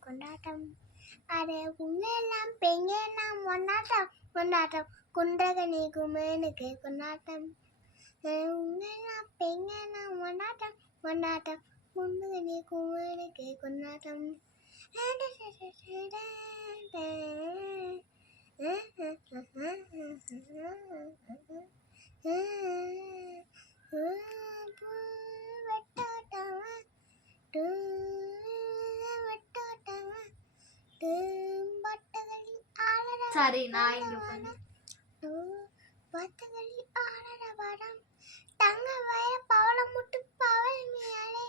கொண்டாட்டம் அடே உங்கெல்லாம் பெங்கெல்லாம் கொண்டாட்டம் கொண்டாட்டம் குன்றகனி குமேனுக்கு கொண்டாட்டம் உங்கெல்லாம் பெங்கெல்லாம் கொண்டாட்டம் கொண்டாட்டம் குன்றகனி குமேனுக்கு கொண்டாட்டம் சரி நான் இங்க பண்ணு பத்துகளில் ஆடற படம் தங்க வயல பவள முட்டு பவள மியாலே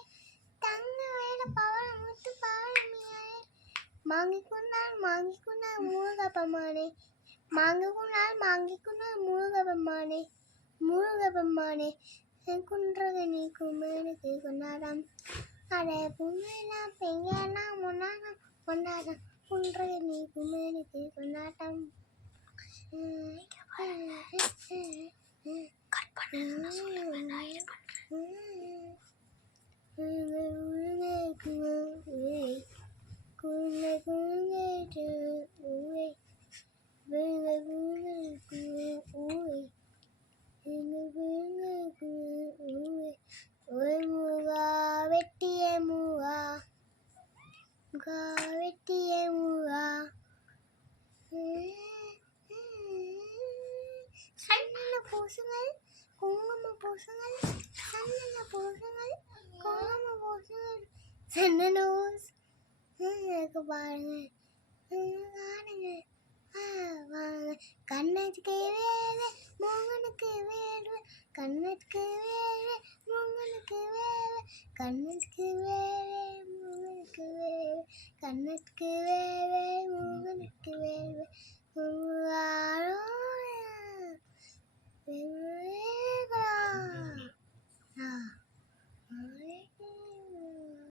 தங்க வயல பவள முட்டு பவள மியாலே மாங்கிக்குண்டால் முருகப்பெருமானே மாங்கிக்குண்டால் முருகப்பெருமானே குன்றகனி குமேனுக்கு கொண்டாடம் அடே பொங்கெல்லாம் பெங்கெல்லாம் கொண்டாட்டம் குன்றகனி குமேனுக்கு கொண்டாட்டம் பூசுங்கள் குங்கும பூசுங்கள் சந்தன பூசுங்கள் குங்கும பூசுங்கள் சந்தன பாருங்க வாங்க கண்ணத்துக்கு வேறு மோகனுக்கு வேறு கண்ணத்துக்கு வேறு மோகனுக்கு வேறு கண்ணத்துக்கு வேறு மோகனுக்கு வேறு கண்ணத்துக்கு